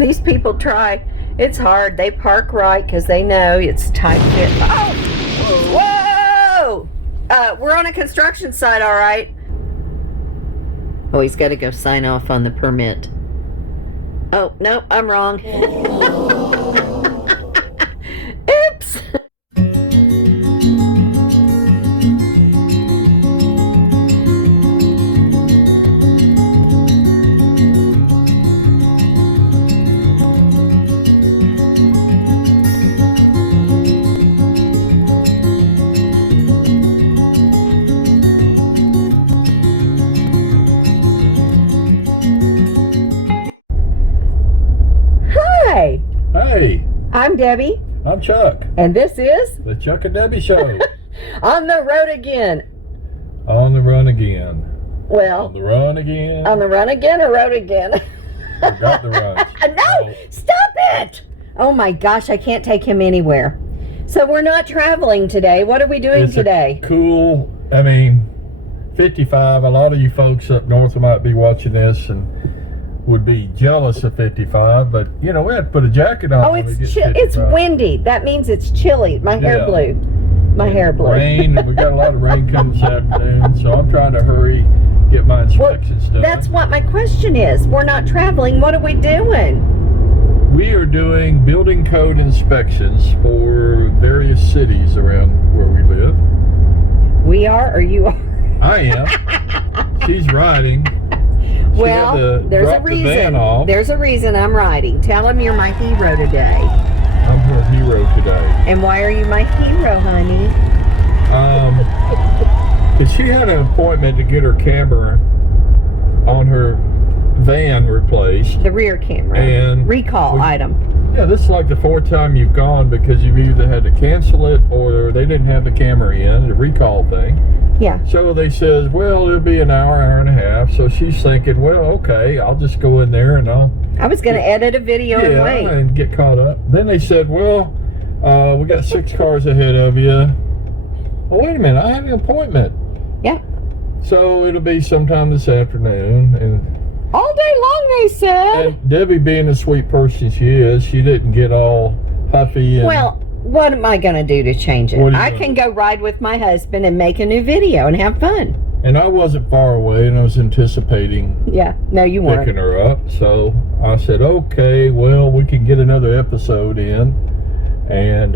These people try. It's hard. They park right because they know it's tight fit. Oh! Whoa! We're on a construction site, all right. Oh, he's got to go sign off on the permit. Oh, no, I'm wrong. Oops! Hi! Hey, I'm Debbie. I'm Chuck. And this is The Chuck and Debbie Show. On the Road Again. On the run again. Well, On the run again. on the run again or road again? Forgot the runs. No! Stop it! Oh my gosh, I can't take him anywhere. So we're not traveling today. What are we doing It's today? Cool. 55. A lot of you folks up north might be watching this and would be jealous of 55, but we had to put a jacket on. Oh, when we it's get it's 55. windy. That means it's chilly. My hair Yeah. blew. My hair blew. Rain, and we got a lot of rain coming this afternoon, so I'm trying to hurry, get my inspections done. That's what my question is. We're not traveling. What are we doing? We are doing building code inspections for various cities around where we live. We are or you are? I am. She's riding. She Well, had to there's a drop the van reason. off. There's a reason I'm riding. Tell him you're my hero today. I'm her hero today. And why are you my hero, honey? Cause she had an appointment to get her camera on her van replaced. The rear camera. And recall item. Yeah, this is like the fourth time you've gone because you've either had to cancel it or they didn't have the camera in, the recall thing. Yeah. So they says, well, it'll be an hour and a half. So she's thinking, well, okay, I'll just go in there and I was going to edit a video and wait. and get caught up. Then they said, well, we got 6 cars ahead of you. Oh, wait a minute, I have an appointment. Yeah. So it'll be sometime this afternoon. And All day long, they said. And Debbie, being the sweet person she is, she didn't get all huffy. And Well, what am I going to do to change it? What are you I gonna can do? go ride with my husband and make a new video and have fun. And I wasn't far away, and I was anticipating Yeah. No, you weren't. picking her up. So I said, okay, well, we can get another episode in. And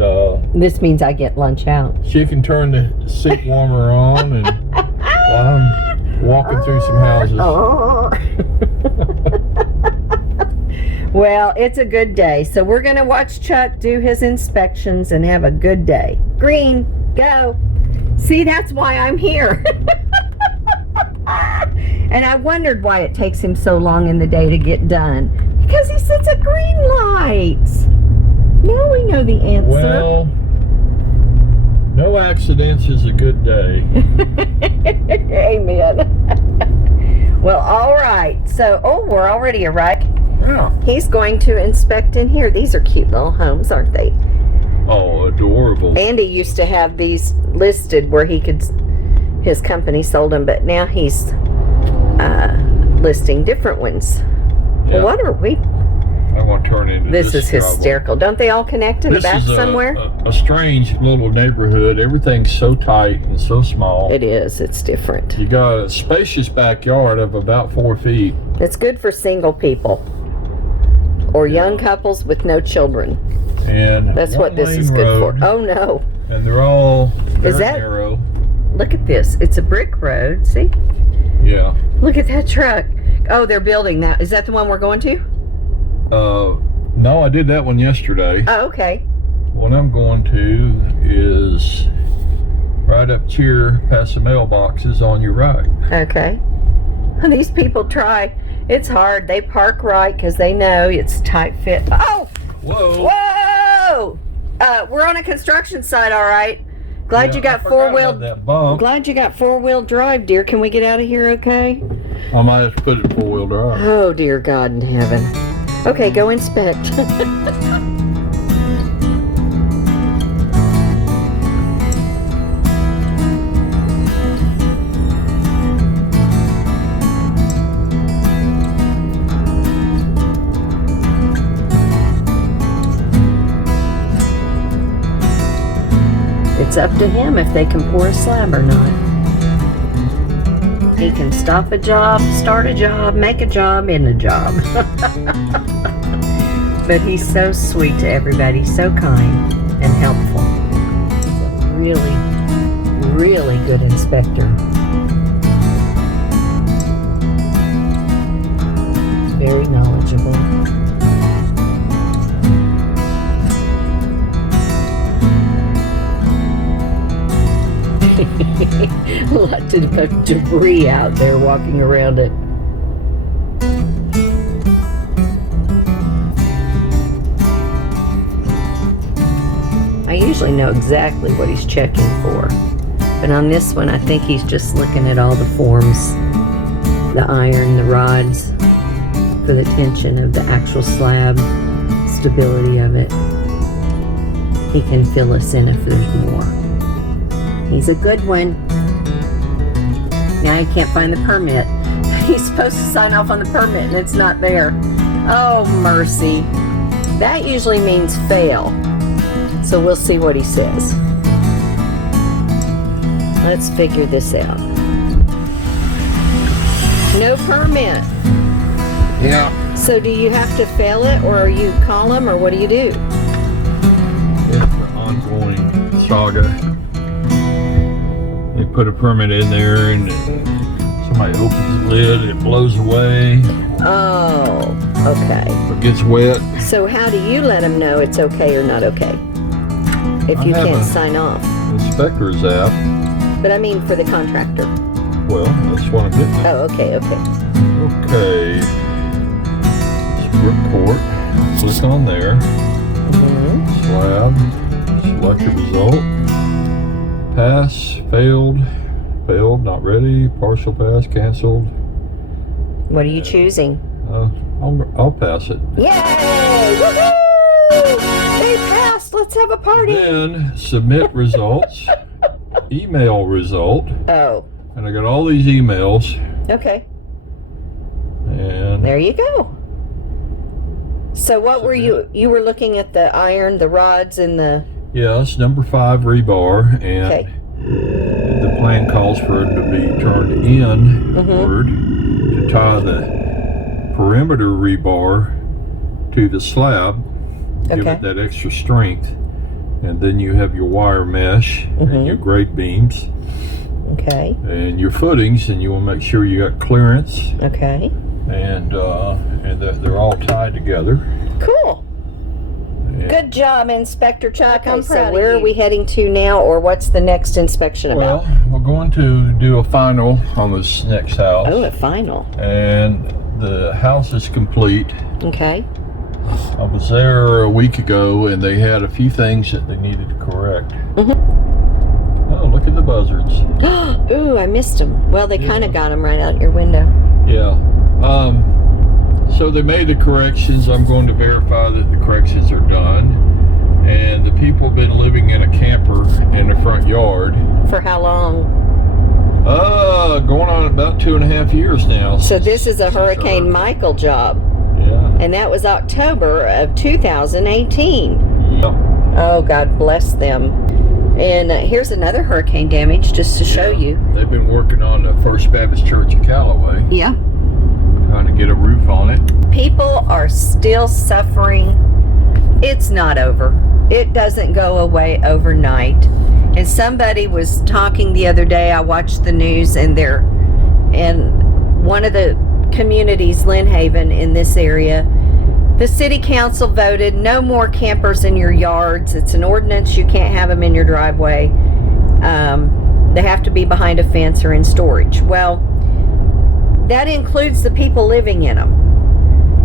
This means I get lunch out. she can turn the seat warmer on and while I'm walking through some houses. Oh. Well, it's a good day. So we're going to watch Chuck do his inspections and have a good day. Green, go. See, that's why I'm here. And I wondered why it takes him so long in the day to get done. Because he sits at green lights. Now we know the answer. Well, no accidents is a good day. Amen. Well, all right. So, we're already arrived. Yeah. He's going to inspect in here. These are cute little homes, aren't they? Oh, adorable. Andy used to have these listed where his company sold them, but now he's listing different ones. Yeah. Well, what are we? I want to turn into This is trouble. hysterical. Don't they all connect in the back This is somewhere? a strange little neighborhood. Everything's so tight and so small. It is. It's different. You got a spacious backyard of about 4 feet. It's good for single people or young couples with no children. And That's what this is good for. Oh, no. And they're all very that- narrow. Look at this. It's a brick road. See? Yeah. Look at that truck. Oh, they're building that. Is that the one we're going to? No, I did that one yesterday. Oh, okay. What I'm going to is right up here past the mailboxes on your right. Okay. These people try. It's hard. They park right because they know it's tight fit. Oh! Whoa. Whoa! We're on a construction site, all right. Glad you got I forgot four-wheel. about that bump. Glad you got four-wheel drive, dear. Can we get out of here, okay? I might have to put it in 4-wheel drive. Oh, dear God in heaven. Okay, go inspect. it's up to him if they can pour a slab or not. He can stop a job, start a job, make a job, end a job. But he's so sweet to everybody, so kind and helpful. Really, really good inspector. Very knowledgeable. Lots of debris out there walking around it. I usually know exactly what he's checking for, but on this one I think he's just looking at all the forms, the iron, the rods, for the tension of the actual slab, stability of it. He can fill us in if there's more. He's a good one. Now he can't find the permit. He's supposed to sign off on the permit and it's not there. Oh, mercy. That usually means fail. So we'll see what he says. Let's figure this out. No permit. Yeah. So do you have to fail it, or you call him, or what do you do? It's an ongoing saga. They put a permit in there and somebody opens the lid and it blows away. Oh, okay. Or gets wet. So how do you let him know it's okay or not okay? If you can't sign off. Inspector's app. But I mean for the contractor. Well, that's what I'm getting at. Oh, okay. Okay. Report. Click on there. Mm-hmm. Slab. Select the result. Pass. Failed. Not ready. Partial pass. Canceled. What are you choosing? I'll pass it. Yay! Woohoo! They passed. Let's have a party. Then submit results. Email result. Oh. And I got all these emails. Okay. And there you go. So what were you were looking at the iron, the rods, and the... Yes, number 5 rebar, and okay. The plan calls for it to be turned inward to tie the perimeter rebar to the slab, give it that extra strength, and then you have your wire mesh and your grade beams. Okay. And your footings, and you will make sure you got clearance. Okay. And they're all tied together. Cool. And good job, Inspector Chuck. Okay, I'm proud. So where are we heading to now, or what's the next inspection about? Well, we're going to do a final on this next house. Oh, a final. And the house is complete. Okay. I was there a week ago, and they had a few things that they needed to correct. Oh, look at the buzzards. Ooh, I missed them. Well, they kind of got them right out your window. Yeah. So they made the corrections. I'm going to verify that the corrections are done. And the people have been living in a camper in the front yard. For how long? Going on about 2.5 years now. So this is a Hurricane Michael job. Yeah. And that was October of 2018. Yeah. Oh, God bless them. And here's another hurricane damage just to show you. They've been working on the First Baptist Church in Callaway. Yeah. Trying to get a roof on it. People are still suffering. It's not over. It doesn't go away overnight. And somebody was talking the other day, I watched the news, and one of the communities, Lynn Haven, in this area, the city council voted no more campers in your yards. It's an ordinance. You can't have them in your driveway. They have to be behind a fence or in storage. Well, that includes the people living in them.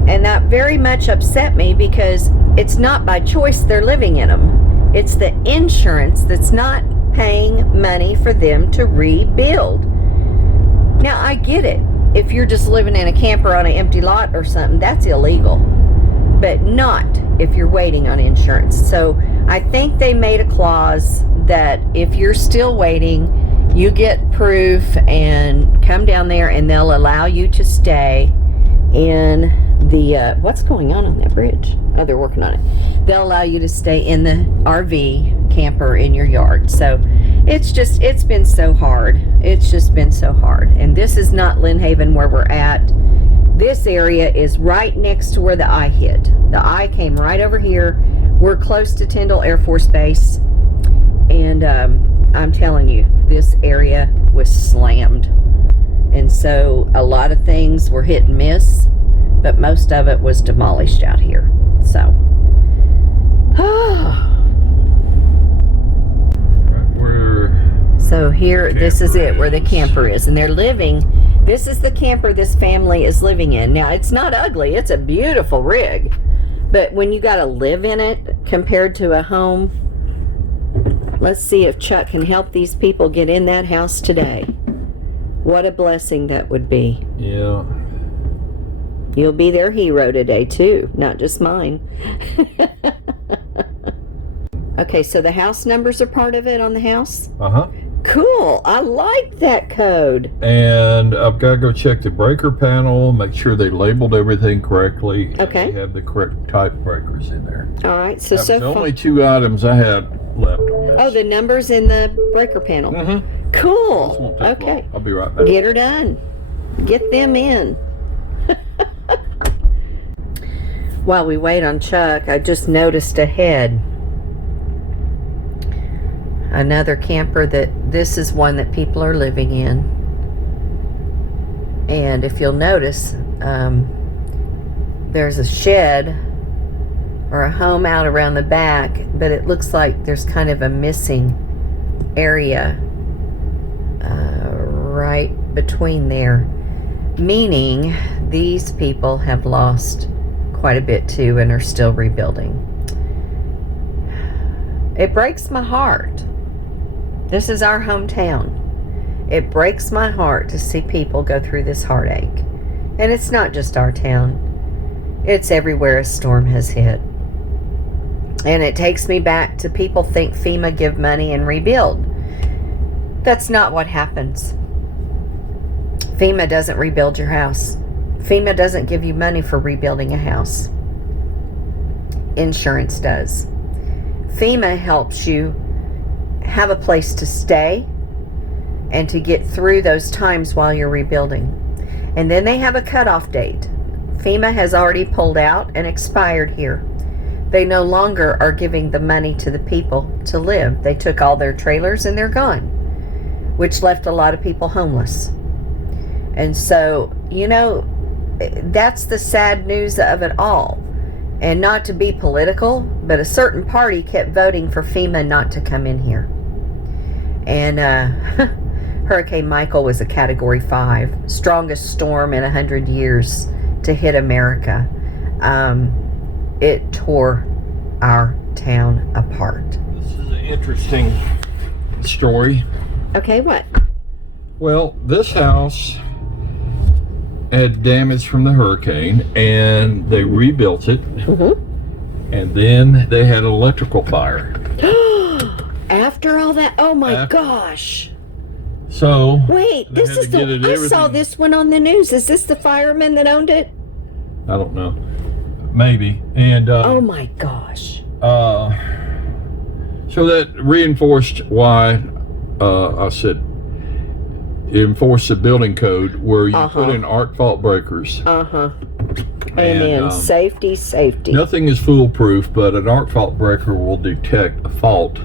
And that very much upset me because it's not by choice they're living in them. It's the insurance that's not paying money for them to rebuild. Now, I get it. If you're just living in a camper on an empty lot or something, that's illegal. But not if you're waiting on insurance. So I think they made a clause that if you're still waiting, you get proof and come down there and they'll allow you to stay in what's going on that bridge? Oh, they're working on it. They'll allow you to stay in the RV camper in your yard. So it's been so hard. It's just been so hard. And this is not Lynn Haven where we're at. This area is right next to where the eye hit. The eye came right over here. We're close to Tyndall Air Force Base. And I'm telling you, this area was slammed. And so a lot of things were hit and miss, but most of it was demolished out here. So, so here, this is it, where the camper is. And they're living, this is the camper this family is living in. Now, it's not ugly. It's a beautiful rig. But when you got to live in it compared to a home, let's see if Chuck can help these people get in that house today. What a blessing that would be. Yeah. You'll be their hero today, too. Not just mine. Okay, so the house numbers are part of it on the house? Uh-huh. Cool. I like that code. And I've got to go check the breaker panel, make sure they labeled everything correctly. Okay. And they have the correct type breakers in there. All right, so That so was the far. only 2 items I had left on this. Oh, the numbers in the breaker panel. Mm-hmm. This Cool. won't take Okay. long. I'll be right back. Get her done. Get them in. While we wait on Chuck, I just noticed ahead another camper that this is one that people are living in. And if you'll notice, there's a shed or a home out around the back, but it looks like there's kind of a missing area right between there, meaning these people have lost quite a bit too and are still rebuilding. It breaks my heart. This is our hometown. It breaks my heart to see people go through this heartache. And it's not just our town. It's everywhere a storm has hit. And it takes me back to people think FEMA give money and rebuild. That's not what happens. FEMA doesn't rebuild your house. FEMA doesn't give you money for rebuilding a house. Insurance does. FEMA helps you have a place to stay and to get through those times while you're rebuilding. And then they have a cutoff date. FEMA has already pulled out and expired here. They no longer are giving the money to the people to live. They took all their trailers and they're gone, which left a lot of people homeless. And so, you know, that's the sad news of it all. And not to be political, but a certain party kept voting for FEMA not to come in here. And Hurricane Michael was a Category 5, strongest storm in 100 years to hit America. It tore our town apart. This is an interesting story. Okay, what? Well, this house had damage from the hurricane, and they rebuilt it. Mm-hmm. And then they had an electrical fire. After all that? Oh my After- gosh. So Wait, they this had is to get it I saw everything- this one on the news. Is this the fireman that owned it? I don't know, maybe. And Oh my gosh. so that reinforced why I said enforce the building code, where you put in arc fault breakers. Uh-huh. Amen. Safety. Nothing is foolproof, but an arc fault breaker will detect a fault.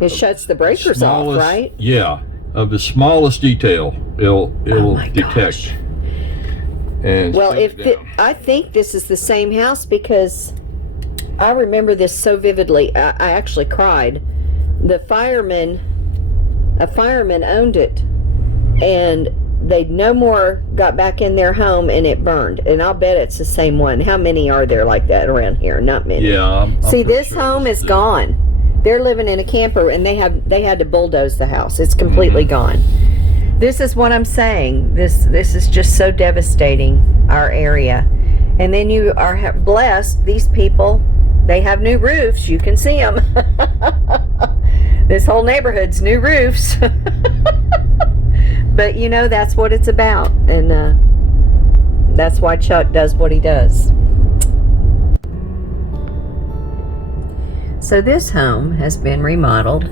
It shuts the breakers off, right? Yeah, of the smallest detail, it'll my detect. gosh. And Well, shut it down. I think this is the same house because I remember this so vividly. I actually cried. A fireman owned it, and they no more got back in their home, and it burned. And I'll bet it's the same one. How many are there like that around here? Not many. Yeah. I'm See, pretty this sure home this is gone. They're living in a camper, and they had to bulldoze the house. It's completely gone. This is what I'm saying. This is just so devastating, our area. And then you are blessed. These people, they have new roofs. You can see them. This whole neighborhood's new roofs. But you know, that's what it's about. And That's why Chuck does what he does. So this home has been remodeled,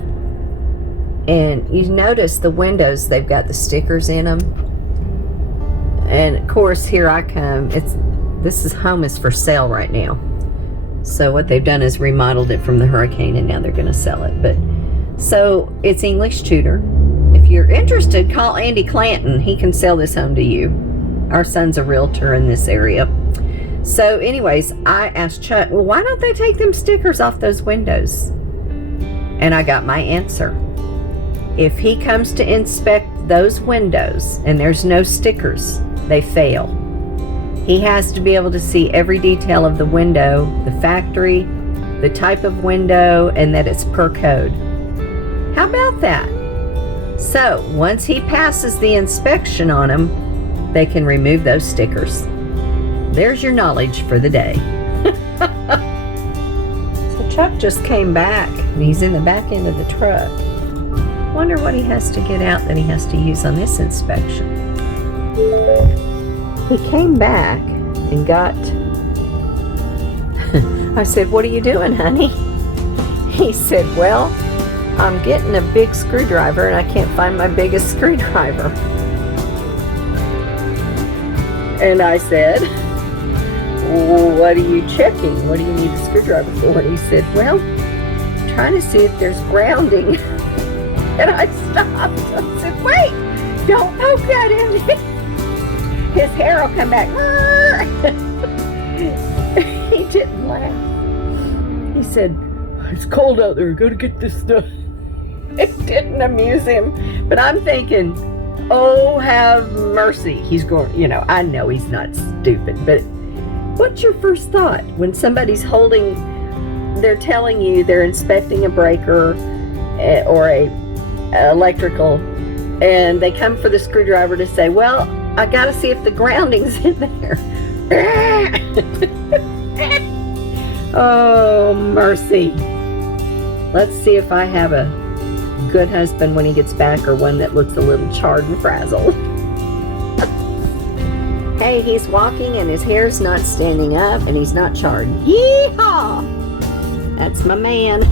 and you notice the windows, they've got the stickers in them. And of course, here I come. This home is for sale right now. So what they've done is remodeled it from the hurricane, and now they're going to sell it. But so it's English Tudor. If you're interested, call Andy Clanton. He can sell this home to you. Our son's a realtor in this area. So anyways, I asked Chuck, well, why don't they take them stickers off those windows? And I got my answer. If he comes to inspect those windows and there's no stickers, they fail. He has to be able to see every detail of the window, the factory, the type of window, and that it's per code. How about that? So once he passes the inspection on them, they can remove those stickers. There's your knowledge for the day. So Chuck just came back, and he's in the back end of the truck. Wonder what he has to get out that he has to use on this inspection. He came back and got... I said, what are you doing, honey? He said, well, I'm getting a big screwdriver and I can't find my biggest screwdriver. And I said, well, what are you checking? What do you need a screwdriver for? And he said, well, I'm trying to see if there's grounding. And I stopped. I said, wait, don't poke that in. His hair will come back. He didn't laugh. He said, it's cold out there. Go to get this stuff. It didn't amuse him. But I'm thinking, oh, have mercy. He's going, I know he's not stupid, but what's your first thought when somebody's they're telling you they're inspecting a breaker or a electrical, and they come for the screwdriver to say, well, I gotta see if the grounding's in there. Oh, mercy. Let's see if I have a good husband when he gets back, or one that looks a little charred and frazzled. Hey, he's walking and his hair's not standing up and he's not charred. Yee-haw! That's my man.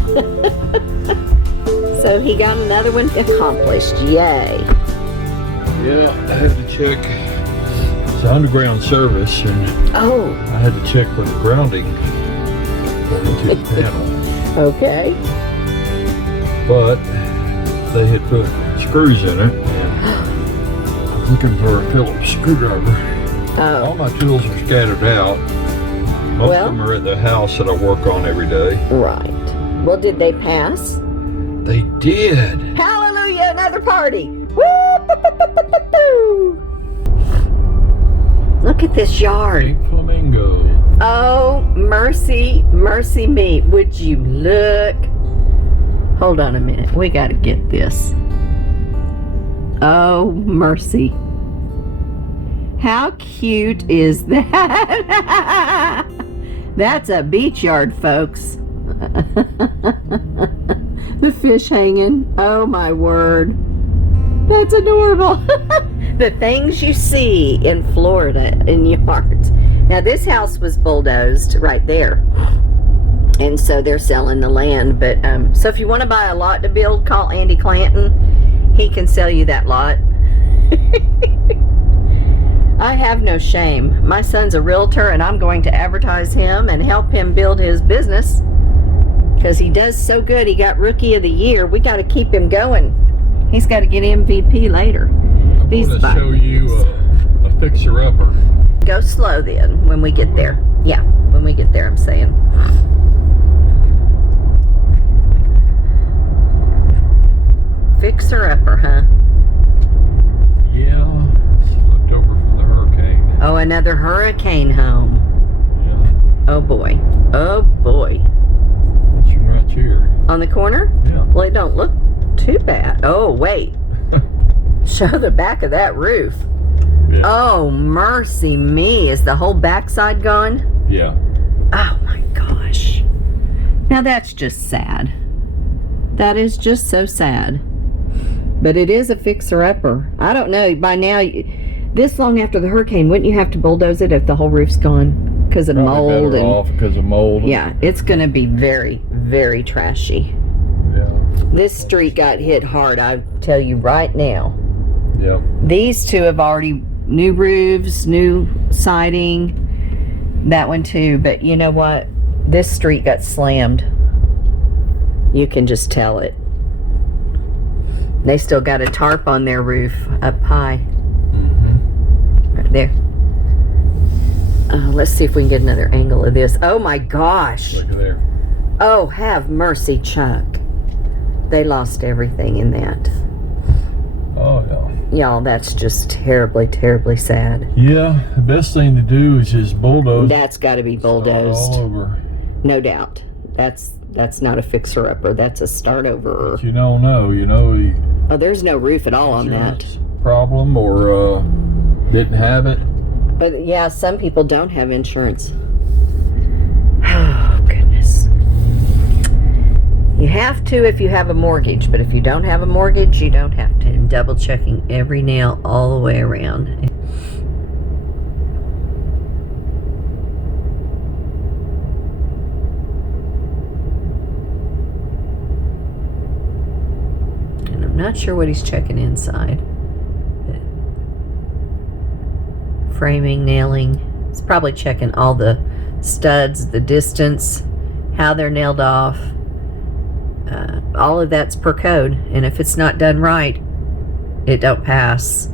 So he got another one accomplished. Yay. Yeah, I had to check. It's underground service, and I had to check for the grounding going into the panel. Okay. But they had put screws in it, and I was looking for a Phillips screwdriver. All my tools are scattered out. Most of them are at the house that I work on every day. Right. Well, did they pass? They did. Hallelujah, another party. Woo! Look at this yard. Pink flamingo. Oh, mercy, mercy me. Would you look? Hold on a minute. We got to get this. Oh, mercy. How cute is that? That's a beach yard, folks. The fish hanging. Oh, my word. That's adorable. The things you see in Florida in yards. Now, this house was bulldozed right there. And so they're selling the land. But so if you want to buy a lot to build, call Andy Clanton. He can sell you that lot. I have no shame. My son's a realtor, and I'm going to advertise him and help him build his business because he does so good. He got Rookie of the Year. We got to keep him going. He's got to get MVP later. I'm going to show you a fixer-upper. Go slow then when we get there. Yeah, when we get there, I'm saying. Fixer-upper, huh? Yeah, it's left over from the hurricane. Oh, another hurricane home. Yeah. Oh, boy. Oh, boy. This one right here. On the corner? Yeah. Well, it don't look too bad. Oh, wait. Show the back of that roof. Yeah. Oh, mercy me. Is the whole backside gone? Yeah. Oh, my gosh. Now, that's just sad. That is just so sad. But it is a fixer-upper. I don't know. By now, This long after the hurricane, wouldn't you have to bulldoze it if the whole roof's gone because of mold? Better off because of mold. Yeah, it's going to be very, very trashy. Yeah. This street got hit hard, I tell you right now. Yeah. These two have already new roofs, new siding. That one too, but you know what? This street got slammed. You can just tell it. They still got a tarp on their roof up high. Mm-hmm. Right there. Let's see if we can get another angle of this. Oh my gosh. Look at there. Oh, have mercy, Chuck. They lost everything in that. Oh, yeah. Y'all, that's just terribly, terribly sad. Yeah, the best thing to do is just bulldoze. That's got to be bulldozed. All over. No doubt. That's not a fixer-upper. That's a start-over. But you don't know. Oh, there's no roof at all on that. Problem or didn't have it. But yeah, some people don't have insurance. Oh, goodness. You have to if you have a mortgage, but if you don't have a mortgage, you don't have to. And double checking every nail all the way around. And I'm not sure what he's checking inside. But framing, nailing. He's probably checking all the studs, the distance, how they're nailed off. All of that's per code, and if it's not done right, it don't pass.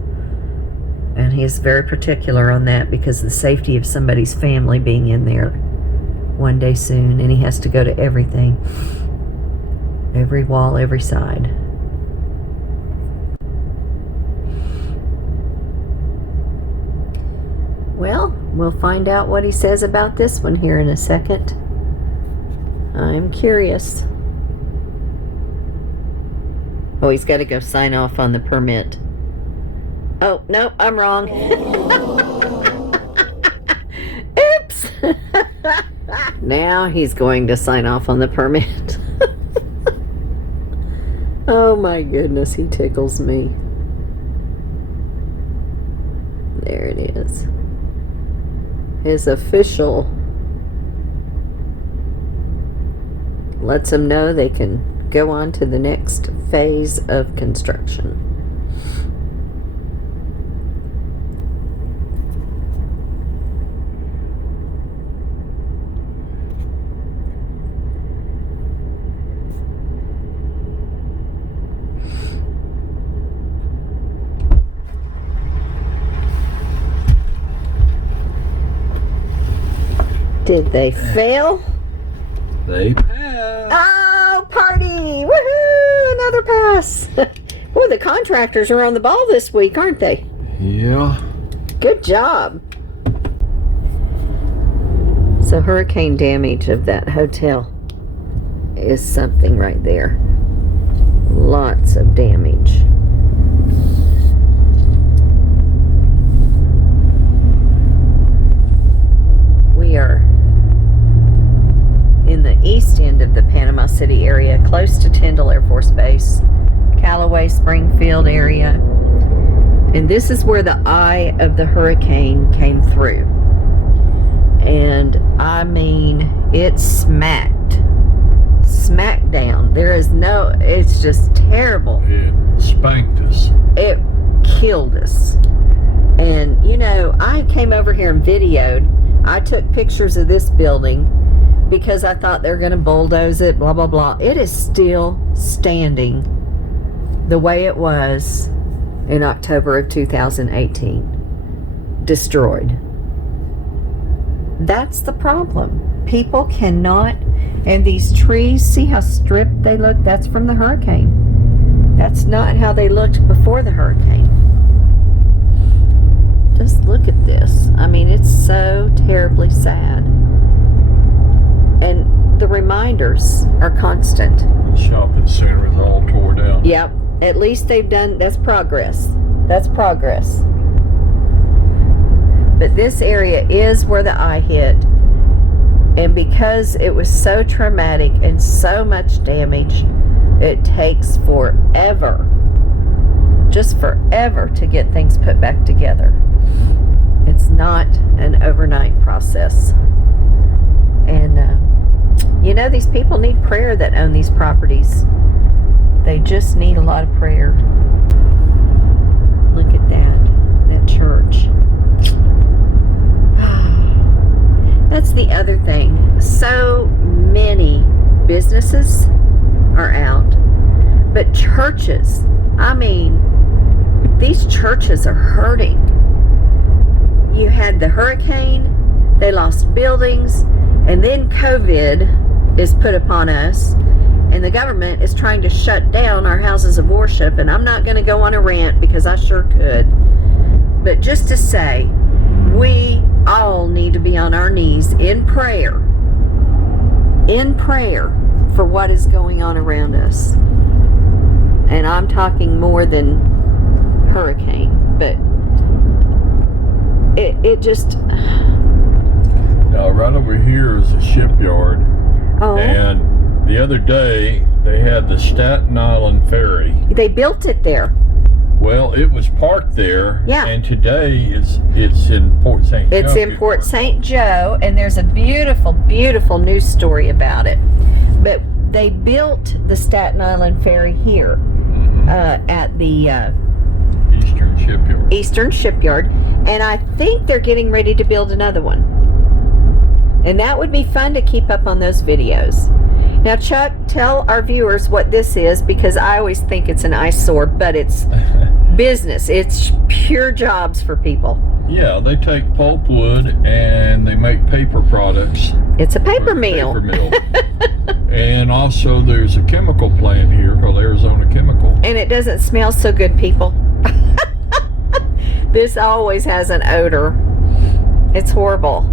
And he's very particular on that because of the safety of somebody's family being in there one day soon, and he has to go to everything, every wall, every side. Well, we'll find out what he says about this one here in a second. I'm curious. Oh, he's got to go sign off on the permit. Oh, no, I'm wrong. Oops. Now he's going to sign off on the permit. Oh my goodness, he tickles me. There it is. His official lets them know they can go on to the next phase of construction. Did they fail? They passed. Oh, party! Woohoo! Another pass. Boy, the contractors are on the ball this week, aren't they? Yeah. Good job. So hurricane damage of that hotel is something right there. Lots of damage. We are in the east end of the Panama City area, close to Tyndall Air Force Base, Callaway, Springfield area. And this is where the eye of the hurricane came through. And I mean, it smacked down. There is no, it's just terrible. It spanked us. It killed us. And you know, I came over here and videoed. I took pictures of this building because I thought they were going to bulldoze it, blah, blah, blah. It is still standing the way it was in October of 2018. Destroyed. That's the problem. People cannot, and these trees, see how stripped they look? That's from the hurricane. That's not how they looked before the hurricane. Just look at this. I mean, it's so terribly sad. And the reminders are constant. The shopping center is all tore down. Yep. At least they've done, that's progress. That's progress. But this area is where the eye hit. And because it was so traumatic and so much damage, it takes forever, just forever, to get things put back together. It's not an overnight process. And, these people need prayer that own these properties. They just need a lot of prayer. Look at that church. That's the other thing. So many businesses are out, but churches, these churches are hurting. You had the hurricane, they lost buildings, and then COVID is put upon us, and the government is trying to shut down our houses of worship. And I'm not going to go on a rant because I sure could, but just to say, we all need to be on our knees in prayer for what is going on around us. And I'm talking more than hurricane, but it just... Now, right over here is a shipyard. Oh. And the other day, they had the Staten Island Ferry. They built it there. Well, it was parked there. Yeah. And today, it's in Port St. Joe. It's in Port St. Joe, and there's a beautiful, beautiful news story about it. But they built the Staten Island Ferry here at the... Eastern Shipyard, and I think they're getting ready to build another one. And that would be fun to keep up on those videos. Now, Chuck, tell our viewers what this is, because I always think it's an eyesore, but it's business. It's pure jobs for people. Yeah, they take pulpwood and they make paper products. It's a paper mill. And also there's a chemical plant here called Arizona Chemical. And it doesn't smell so good, people. This always has an odor. It's horrible.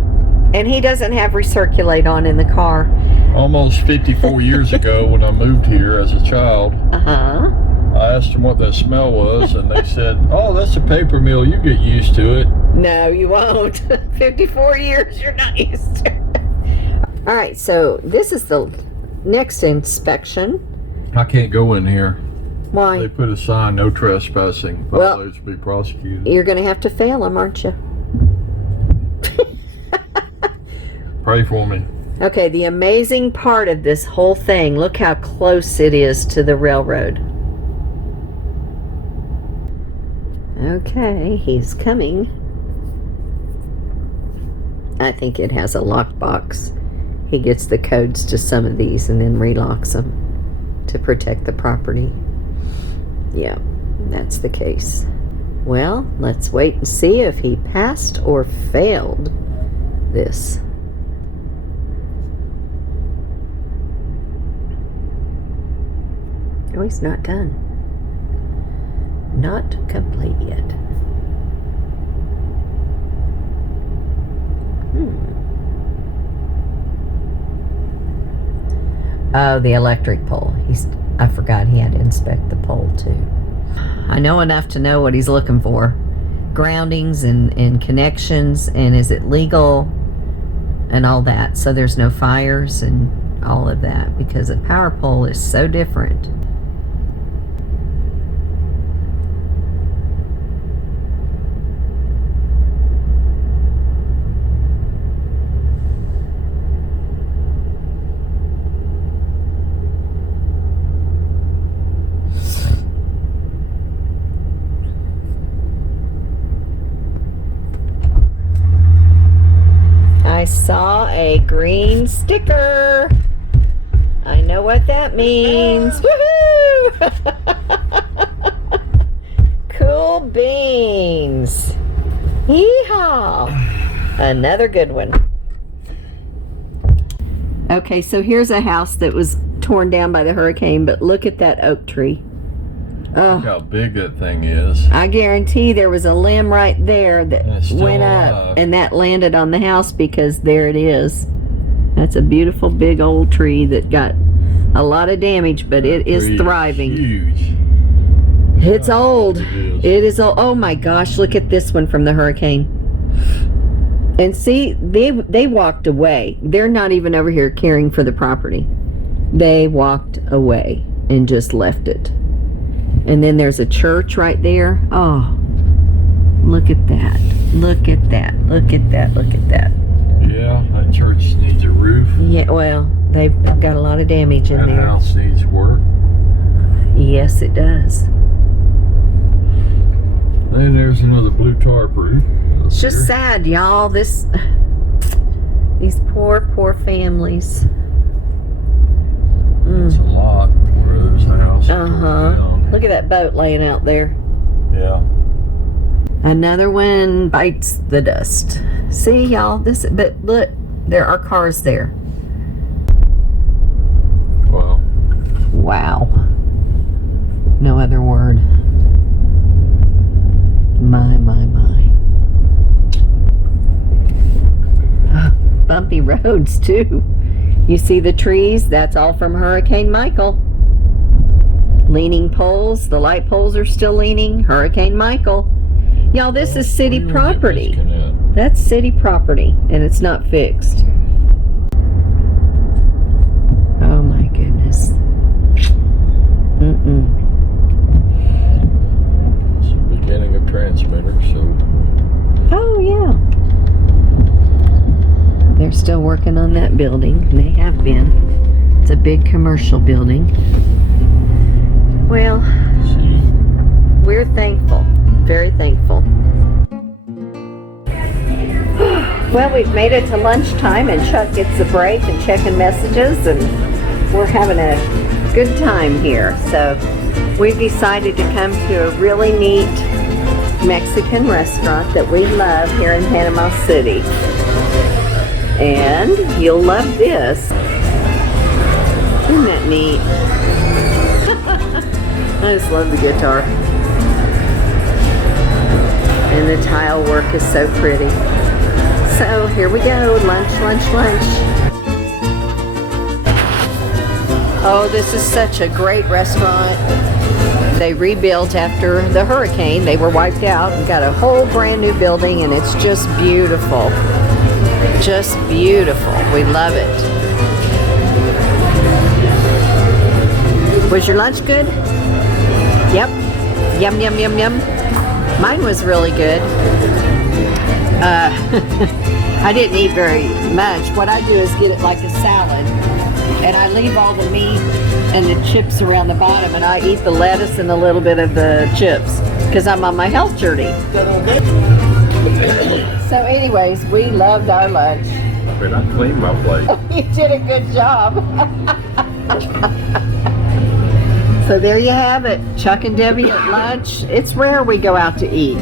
And he doesn't have recirculate on in the car. Almost 54 years ago, when I moved here as a child, I asked them what that smell was, and they said, "Oh, that's a paper mill. You get used to it." No, you won't. 54 years, you're not used to it. All right, so this is the next inspection. I can't go in here. Why? They put a sign, "No trespassing." Well, Otherwise, be prosecuted. You're going to have to fail them, aren't you? Pray for me. Okay, the amazing part of this whole thing, look how close it is to the railroad. Okay, he's coming. I think it has a lockbox. He gets the codes to some of these and then relocks them to protect the property. Yeah, that's the case. Well, let's wait and see if he passed or failed this. Oh, he's not done. Not complete yet. Oh, the electric pole. I forgot he had to inspect the pole too. I know enough to know what he's looking for. Groundings and connections, and is it legal and all that. So there's no fires and all of that, because a power pole is so different. I saw a green sticker. I know what that means. Woohoo! Cool beans. Yeehaw! Another good one. Okay, so here's a house that was torn down by the hurricane, but look at that oak tree. Oh, Look how big that thing is. I guarantee there was a limb right there that went up, and that landed on the house, because there it is. That's a beautiful big old tree that got a lot of damage, but it is thriving. Huge. It's old. It is old. Oh my gosh, look at this one from the hurricane. And see, they walked away. They're not even over here caring for the property. They walked away and just left it. And then there's a church right there. Oh, Look at that. Look at that. Look at that. Look at that. Yeah, that church needs a roof. Yeah, well, they've got a lot of damage in That there. house needs work. Yes, it does. And there's another blue tarp roof. It's just sad, y'all. These poor families. It's a lot where there's a house. Look at that boat laying out there. Yeah. Another one bites the dust. See, y'all, but look, there are cars there. Wow. Wow. No other word. My. Bumpy roads, too. You see the trees? That's all from Hurricane Michael. Leaning poles. The light poles are still leaning. Hurricane Michael. Y'all, this is city property. That's city property, and it's not fixed. Oh my goodness. It's the beginning of transmitter, so. Oh yeah. They're still working on that building. They have been. It's a big commercial building. Well, we're thankful. Very thankful. Well, we've made it to lunchtime, and Chuck gets a break and checking messages, and we're having a good time here. So we've decided to come to a really neat Mexican restaurant that we love here in Panama City. And you'll love this. Isn't that neat? I just love the guitar. And the tile work is so pretty. So here we go, lunch. Oh, this is such a great restaurant. They rebuilt after the hurricane. They were wiped out and got a whole brand new building, and it's just beautiful. Just beautiful. We love it. Was your lunch good? Yep. Yum, yum, yum, yum. Mine was really good. I didn't eat very much. What I do is get it like a salad, and I leave all the meat and the chips around the bottom, and I eat the lettuce and a little bit of the chips because I'm on my health journey. So anyways, we loved our lunch. But I cleaned my plate. You did a good job. So there you have it. Chuck and Debbie at lunch. It's rare we go out to eat.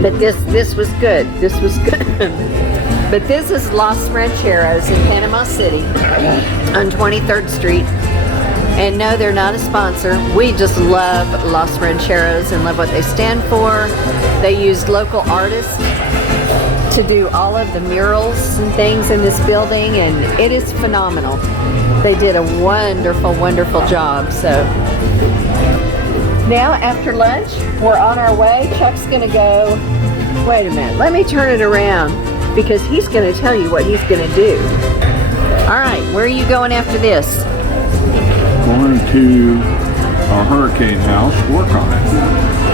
But this was good. This was good. But this is Los Rancheros in Panama City on 23rd Street. And no, they're not a sponsor. We just love Los Rancheros and love what they stand for. They used local artists to do all of the murals and things in this building, and it is phenomenal. They did a wonderful, wonderful job. So now after lunch, we're on our way. Chuck's gonna go, wait a minute, let me turn it around because he's gonna tell you what he's gonna do. All right, where are you going after this? Going to our hurricane house, work on it.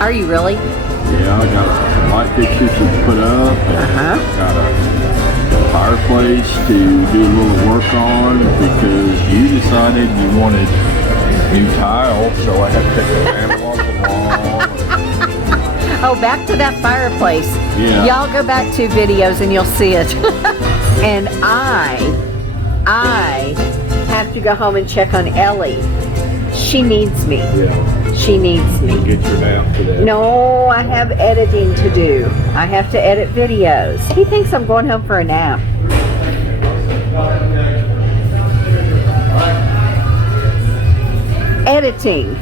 Are you really? Yeah, I got some light fixtures to put up. Got a fireplace to do a little work on because you decided you wanted new tile, so I had to take the panel off the wall. Oh, back to that fireplace. Yeah. Y'all go back 2 videos and you'll see it. And I have to go home and check on Ellie. She needs me. Yeah. She needs me. Get your nap today. No, I have editing to do. I have to edit videos. He thinks I'm going home for a nap. Editing.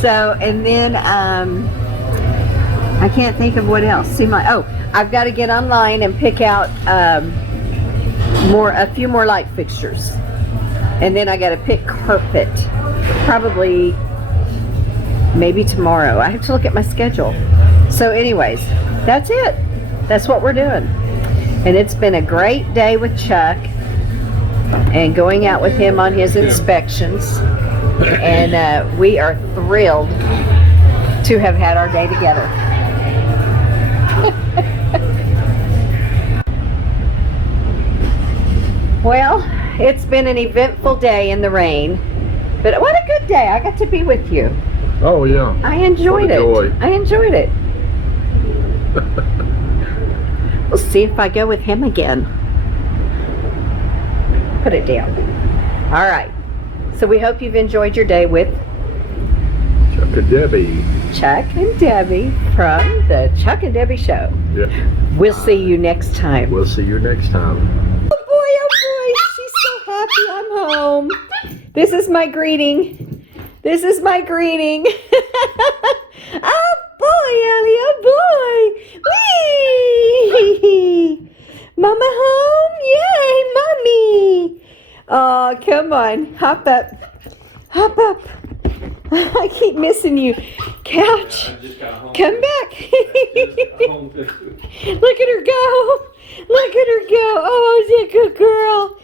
So, and then I can't think of what else. See I've got to get online and pick out a few more light fixtures. And then I got to pick carpet. Probably maybe tomorrow. I have to look at my schedule. So anyways, that's it. That's what we're doing. And it's been a great day with Chuck and going out with him on his inspections. And we are thrilled to have had our day together. Well, it's been an eventful day in the rain, but what a good day. I got to be with you. Oh, yeah. I enjoyed it. I enjoyed it. We'll see if I go with him again. Put it down. All right. So we hope you've enjoyed your day with Chuck and Debbie. Chuck and Debbie from the Chuck and Debbie Show. Yeah. We'll see you next time. We'll see you next time. Oh boy, she's so happy I'm home. This is my greeting. This is my greeting. Oh boy, Ellie, oh boy. Whee! Mama home? Yay, mommy. Oh, come on, hop up. Hop up. I keep missing you. Couch. Come back. Look at her go. Look at her go. Oh, is a good girl.